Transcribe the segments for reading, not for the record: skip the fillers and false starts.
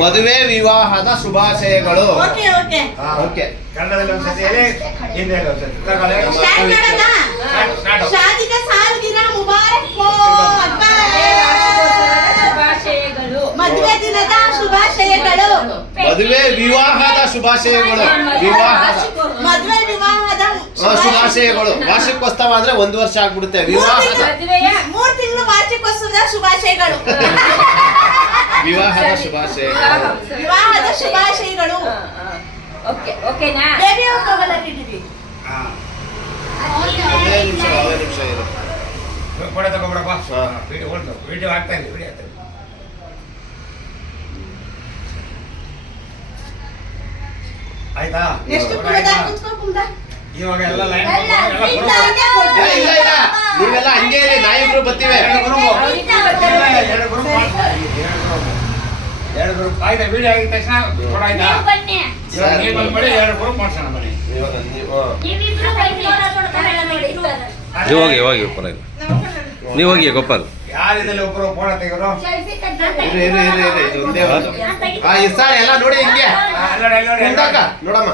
ಮದುವೆ ವಿವಾಹದ ಶುಭಾಶಯಗಳು. ಓಕೆ ಕನ್ನಡದಲ್ಲಿ ಒಂದ್ಸತಿ ಹೇಳಿ, ಹಿಂದಿಯಲ್ಲಿ ಒಂದ್ಸತಿ ತಗೊಳ್ಳಿ. ಶಾದಿ ಕಾ ಸಾಲ್ಗಿರ ಮುಬಾರಕ್ ಹೋ. ಮದುವೆ ದಿನದ ಶುಭಾಶಯಗಳು. ಮದುವೆ ವಿವಾಹದ ಶುಭಾಶಯಗಳು. ಮದುವೆ ವಿವಾಹದ ಶುಭಾಶಯಗಳು. ವಾರ್ಷಿಕೋತ್ಸವ ಅಂದ್ರೆ 1 ವರ್ಷ ಆಗ್ಬಿಡುತ್ತೆ. ವಿವಾಹದ 3 ತಿಂಗಳು ವಾರ್ಷಿಕೋತ್ಸವದ ಶುಭಾಶಯಗಳು. ವಿವಾಹದ ಶುಭಾಶಯಗಳು. ವಿವಾಹದ ಶುಭಾಶಯಗಳು. ಓಕೆ ಓಕೆನಾ? ಬೇಬಿ ಹೋಗಲಿದ್ದೀವಿ. ನಿಮಿಷ ಇರು. ಕೂಡ ತಗೊಬಿಡಪ್ಪ. ವಿಡಿಯೋ ಆಗ್ತಾ ಇದೆ, ವಿಡಿಯೋ ಆಗ್ತಾ ಇದೆ. ಆಯ್ತಾ? ಎಷ್ಟು ಕುಳದ ಕುತ್ಕೊಂಡ ಇವಾಗ ಎಲ್ಲ ಲೈನ್ ನೀವೆಲ್ಲ ಹಂಗೆ ಇರಿ, ನಾಯಿಬ್ರು ಬರ್ತೀವಿ. ಎರಡು ಗ್ರೂಪ್ ಆಯ್ತಾ? ವಿಡಿಯೋ ಆಗಿದ ತಕ್ಷಣ ಕೊಡ ಆಯ್ತಾ? ನೀವು ಬಂದ್ಬಿಡಿ, 2 ಗ್ರೂಪ್ ಮಾಡ್ಸೋಣ ಬನ್ನಿ. ನೀವು ಹೋಗಿ ಪರವಾಗಿಲ್ಲ, ನೀವು ಹೋಗಿ ಗೋಪಾಲ್. ಯಾರಿದ್ದಲ್ಲಿ ಒಬ್ಬರು ಫೋನ್ ತೆಗೆದ್ರು ಎಲ್ಲ ನೋಡಿ ಹಿಂಗೆ ಹಿಂದಾಕ ನೋಡಮ್ಮ.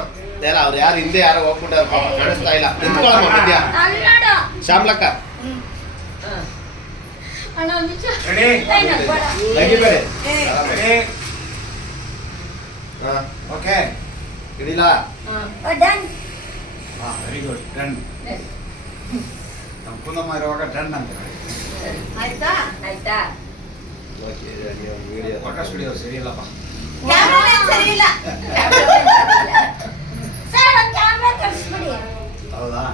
ಎಲ್ಲ ಅವ್ರು ಯಾರು ಹಿಂದೆ ಯಾರೋ ಹೋಗ್ಬಿಟ್ಟಾರ, ಪಾಪ ಕಾಣಿಸ್ತಾ ಇಲ್ಲ. ನಿಂತ್ಕೊಳ್ಳಮ್ಮ ಮಧ್ಯ. ಶ್ಯಾಮ್ಲಕ್ಕ ತೆಗಿಬೇಡಿ. ಓಕೆ ಹಿಡಿಲ. Very good, done. ನಮ್ಮ ಕುಂದಮ್ಮ ಇರುವಾಗ ಡನ್ ಅಂತ ಆಯ್ತಾ? ಆಯ್ತಾ? ಫೋಟೋ ಸ್ಟುಡಿಯೋ ಸರಿ ಇಲ್ಲಪ್ಪ. ಕ್ಯಾಮೆರಾ ಸರಿ ಇಲ್ಲ. ಸರ್ ಒಂದು ಕ್ಯಾಮೆರಾ ತರಿಸ್ಬಿಡಿ. ಹೌದಾ?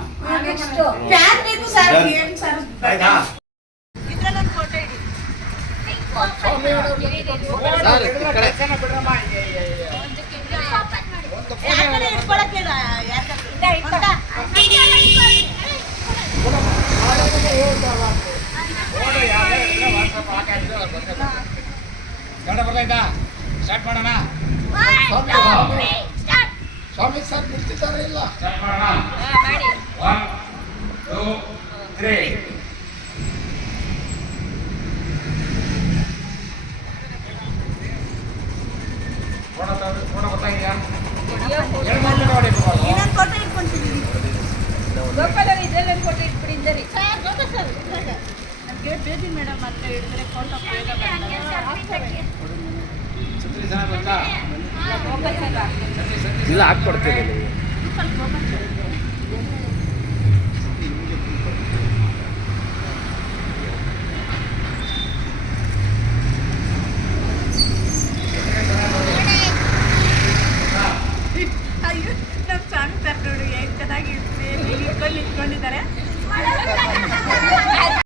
ನೆಕ್ಸ್ಟ್ ಫ್ಯಾನ್ ಬೇಕು ಸರ್. ಏನ್ ಸರ್? ಆಯ್ತಾ? ಇದ್ರಲ್ಲಿ ಒಂದು ಫೋಟೋ ಇಡಿ. ಯಾಕಡೆ ಇಟ್ಕೊಳಕ್ಕೆ ಕನ್ನಡ ಬರ್ತಾಯ್ತಾ? ಸ್ಟಾರ್ಟ್ ಮಾಡೋಣ. ಸ್ವಾಮಿ ಸರ್ ಬಿಡ್ತಿದ್ದಾರೆ ಇಲ್ಲ? ಸ್ಟಾರ್ಟ್ ಮಾಡೋಣ. 1 2 3 ಫೋಟೋ ಬರ್ತಾ ಇದೆಯಾ? ಇನ್ನೊಂದು ಫೋಟೋ ಇಟ್ಕೊಂತೀವಿ. ಗೋಪಾಲ ಇದೆಲ್ಲ ಫೋಟೋ ಇಟ್ಬಿಡಿ. ಸರಿ ನಮಗೆ ಬೇಬಿ ಮೇಡಮ್ ಹತ್ರ ಹಿಡಿದ್ರೆ ಫೋಟೋ ಬೇಗ ಛತ್ರಿ ಚೆನ್ನಾಗಿ ಬರ್ತಾ? ಇಲ್ಲ ಹಾಕ್ಕೊಡ್ತೀನಿ.